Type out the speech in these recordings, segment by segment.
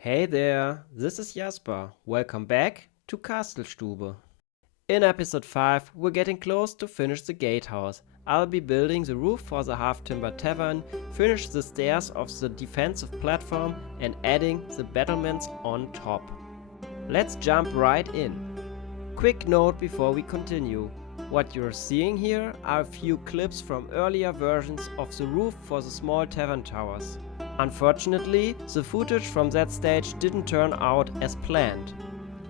Hey there, this is Jasper. Welcome back to Castle. In episode 5, we're getting close to finish the Gatehouse. I'll be building the roof for the half-timber tavern, finish the stairs of the defensive platform and adding the battlements on top. Let's jump right in. Quick note before we continue. What you're seeing here are a few clips from earlier versions of the roof for the small tavern towers. Unfortunately, the footage from that stage didn't turn out as planned.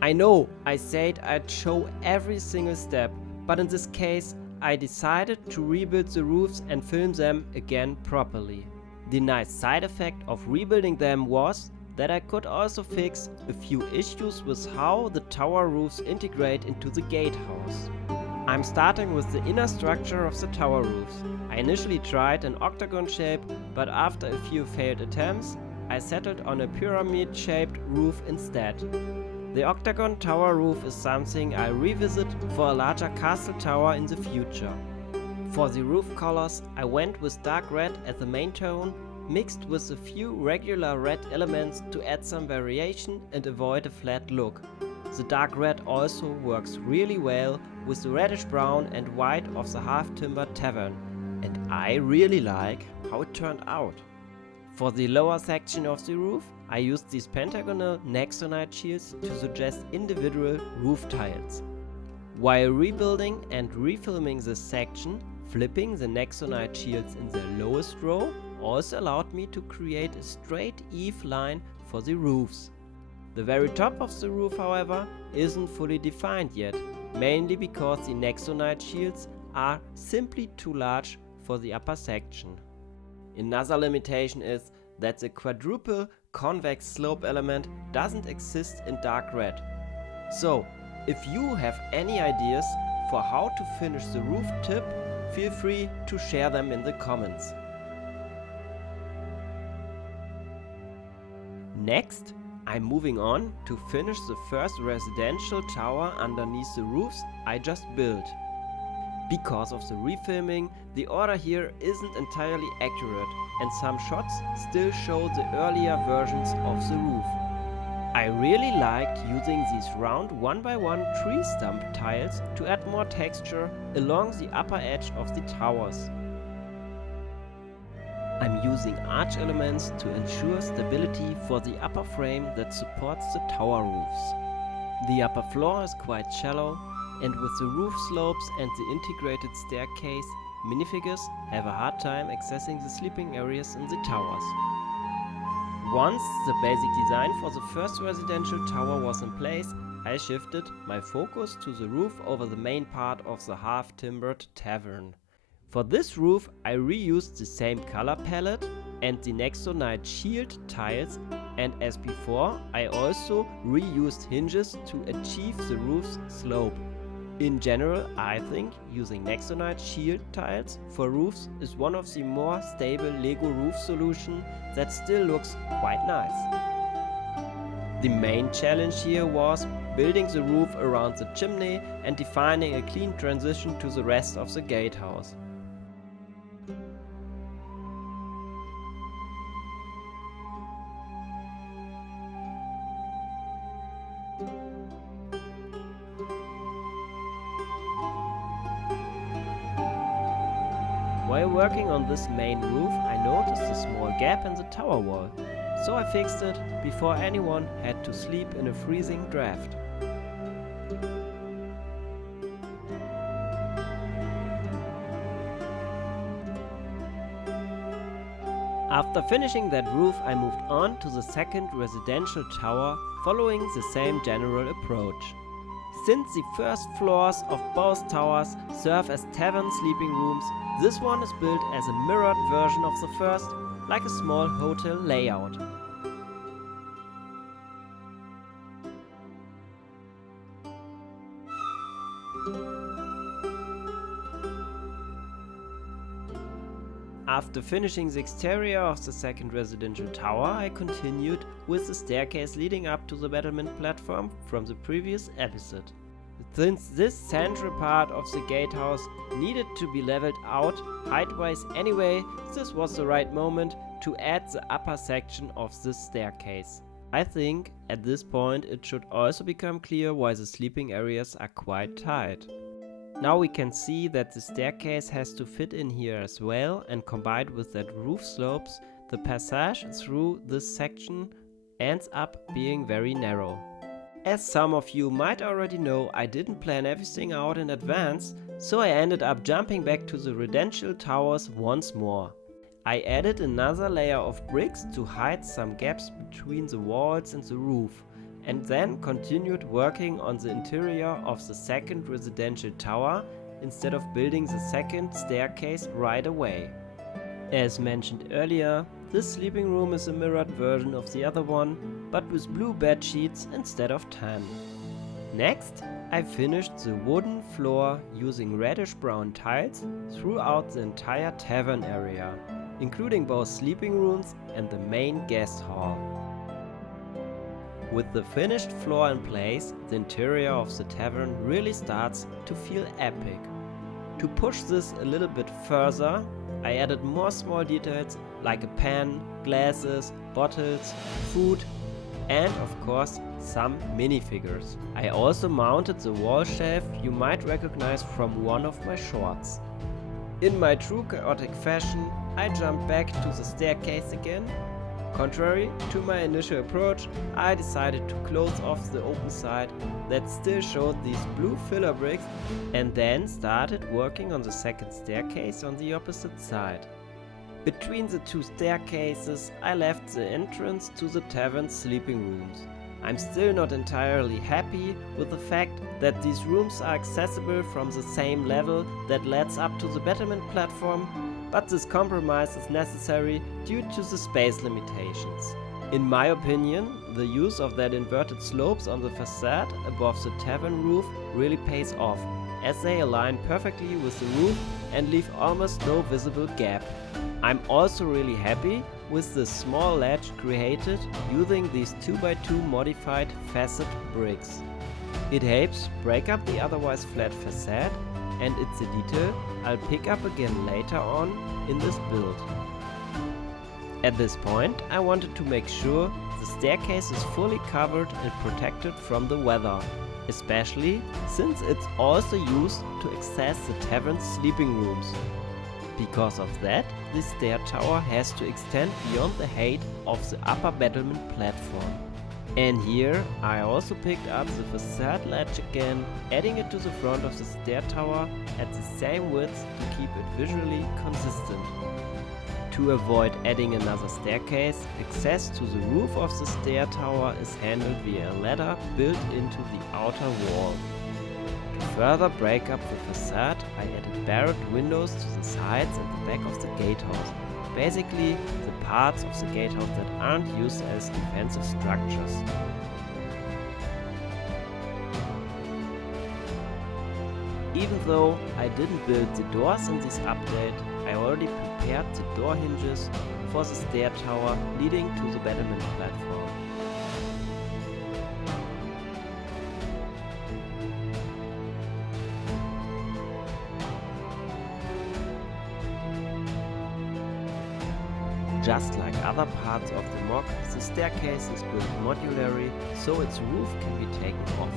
I know I said I'd show every single step, but in this case I decided to rebuild the roofs and film them again properly. The nice side effect of rebuilding them was that I could also fix a few issues with how the tower roofs integrate into the gatehouse. I'm starting with the inner structure of the tower roofs. I initially tried an octagon shape, but after a few failed attempts, I settled on a pyramid-shaped roof instead. The octagon tower roof is something I'll revisit for a larger castle tower in the future. For the roof colors, I went with dark red as the main tone, mixed with a few regular red elements to add some variation and avoid a flat look. The dark red also works really well with the reddish brown and white of the half-timber tavern, and I really like how it turned out. For the lower section of the roof, I used these pentagonal Nexonite shields to suggest individual roof tiles. While rebuilding and refilming this section, flipping the Nexonite shields in the lowest row also allowed me to create a straight eave line for the roofs. The very top of the roof, however, isn't fully defined yet, mainly because the Nexonite shields are simply too large for the upper section. Another limitation is that the quadruple convex slope element doesn't exist in dark red. So, if you have any ideas for how to finish the roof tip, feel free to share them in the comments. Next, I'm moving on to finish the first residential tower underneath the roofs I just built. Because of the refilming, the order here isn't entirely accurate and some shots still show the earlier versions of the roof. I really liked using these round 1x1 tree stump tiles to add more texture along the upper edge of the towers. I'm using arch elements to ensure stability for the upper frame that supports the tower roofs. The upper floor is quite shallow, and with the roof slopes and the integrated staircase, minifigures have a hard time accessing the sleeping areas in the towers. Once the basic design for the first residential tower was in place, I shifted my focus to the roof over the main part of the half-timbered tavern. For this roof, I reused the same color palette and the Nexonite shield tiles, and as before, I also reused hinges to achieve the roof's slope. In general, I think using Nexonite shield tiles for roofs is one of the more stable LEGO roof solutions that still looks quite nice. The main challenge here was building the roof around the chimney and defining a clean transition to the rest of the gatehouse. While working on this main roof, I noticed a small gap in the tower wall, so I fixed it before anyone had to sleep in a freezing draft. After finishing that roof, I moved on to the second residential tower, following the same general approach. Since the first floors of both towers serve as tavern sleeping rooms, this one is built as a mirrored version of the first, like a small hotel layout. After finishing the exterior of the second residential tower, I continued with the staircase leading up to the battlement platform from the previous episode. Since this central part of the gatehouse needed to be leveled out height-wise anyway, this was the right moment to add the upper section of this staircase. I think at this point it should also become clear why the sleeping areas are quite tight. Now we can see that the staircase has to fit in here as well, and combined with that roof slopes, the passage through this section ends up being very narrow. As some of you might already know, I didn't plan everything out in advance, so I ended up jumping back to the residential towers once more. I added another layer of bricks to hide some gaps between the walls and the roof, and then continued working on the interior of the second residential tower instead of building the second staircase right away. As mentioned earlier, this sleeping room is a mirrored version of the other one, but with blue bed sheets instead of tan. Next, I finished the wooden floor using reddish brown tiles throughout the entire tavern area, including both sleeping rooms and the main guest hall. With the finished floor in place, the interior of the tavern really starts to feel epic. To push this a little bit further, I added more small details like a pen, glasses, bottles, food, and of course some minifigures. I also mounted the wall shelf you might recognize from one of my shorts. In my true chaotic fashion, I jumped back to the staircase again. Contrary to my initial approach, I decided to close off the open side that still showed these blue filler bricks and then started working on the second staircase on the opposite side. Between the two staircases, I left the entrance to the tavern's sleeping rooms. I'm still not entirely happy with the fact that these rooms are accessible from the same level that leads up to the battlement platform, but this compromise is necessary due to the space limitations. In my opinion, the use of that inverted slopes on the facade above the tavern roof really pays off, as they align perfectly with the roof and leave almost no visible gap. I'm also really happy with the small ledge created using these 2x2 modified facet bricks. It helps break up the otherwise flat facade, and it's a detail I'll pick up again later on in this build. At this point, I wanted to make sure the staircase is fully covered and protected from the weather, especially since it's also used to access the tavern's sleeping rooms. Because of that, the stair tower has to extend beyond the height of the upper battlement platform. And here I also picked up the facade ledge again, adding it to the front of the stair tower at the same width to keep it visually consistent. To avoid adding another staircase, access to the roof of the stair tower is handled via a ladder built into the outer wall. To further break up the facade, I added barred windows to the sides and the back of the gatehouse. Basically, the parts of the gatehouse that aren't used as defensive structures. Even though I didn't build the doors in this update, I already prepared the door hinges for the stair tower leading to the battlement platform. Just like other parts of the MOC, the staircase is built modularly, so its roof can be taken off.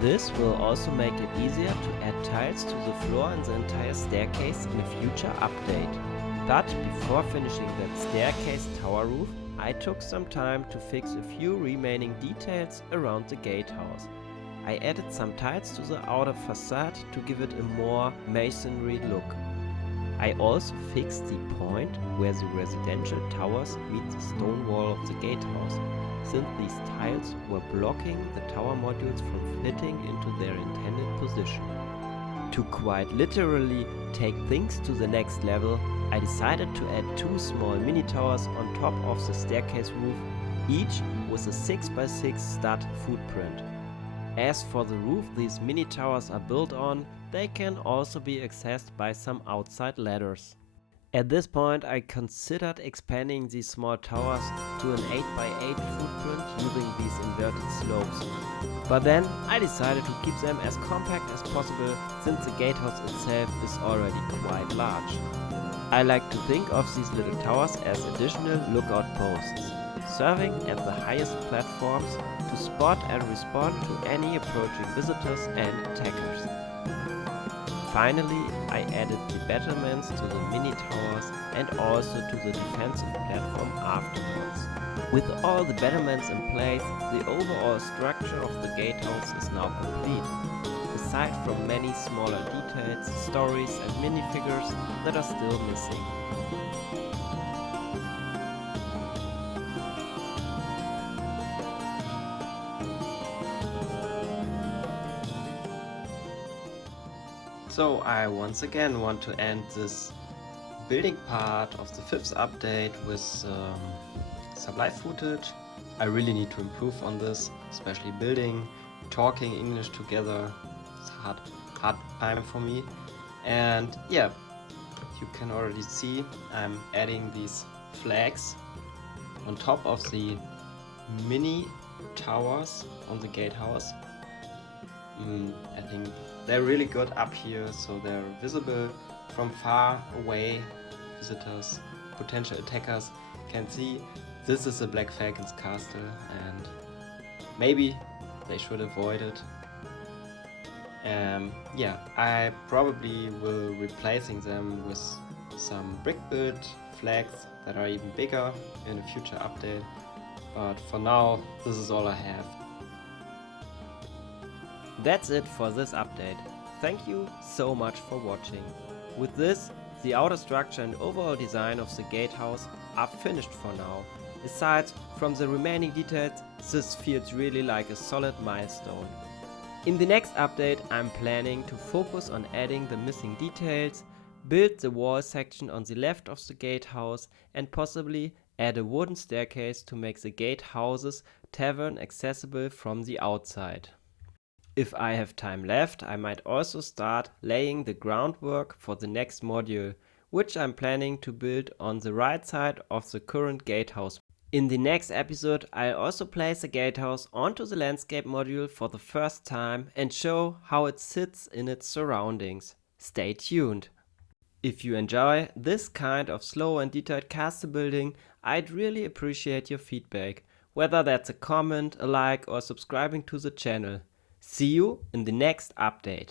This will also make it easier to add tiles to the floor and the entire staircase in a future update. But before finishing that staircase tower roof, I took some time to fix a few remaining details around the gatehouse. I added some tiles to the outer facade to give it a more masonry look. I also fixed the point where the residential towers meet the stone wall of the gatehouse, since these tiles were blocking the tower modules from fitting into their intended position. To quite literally take things to the next level, I decided to add two small mini towers on top of the staircase roof, each with a 6x6 stud footprint. As for the roof these mini towers are built on, they can also be accessed by some outside ladders. At this point I considered expanding these small towers to an 8x8 footprint using these inverted slopes. But then I decided to keep them as compact as possible since the gatehouse itself is already quite large. I like to think of these little towers as additional lookout posts. serving at the highest platforms to spot and respond to any approaching visitors and attackers. Finally, I added the battlements to the mini towers and also to the defensive platform afterwards. With all the battlements in place, the overall structure of the gatehouse is now complete, aside from many smaller details, stories and minifigures that are still missing. So I once again want to end this building part of the 5th update with some live footage. I really need to improve on this, especially building, talking English together. It's hard time for me. And yeah, you can already see I'm adding these flags on top of the mini towers on the gatehouse. I think they're really good up here, so they're visible from far away. Visitors, potential attackers can see this is a Black Falcon's castle, and maybe they should avoid it. Yeah, I probably will replacing them with some brick build flags that are even bigger in a future update, but for now this is all I have. That's it for this update. Thank you so much for watching. With this, the outer structure and overall design of the gatehouse are finished for now. Aside from the remaining details, this feels really like a solid milestone. In the next update, I'm planning to focus on adding the missing details, build the wall section on the left of the gatehouse, and possibly add a wooden staircase to make the gatehouse's tavern accessible from the outside. If I have time left, I might also start laying the groundwork for the next module, which I'm planning to build on the right side of the current gatehouse. In the next episode, I'll also place the gatehouse onto the landscape module for the first time and show how it sits in its surroundings. Stay tuned! If you enjoy this kind of slow and detailed castle building, I'd really appreciate your feedback, whether that's a comment, a like, or subscribing to the channel. See you in the next update.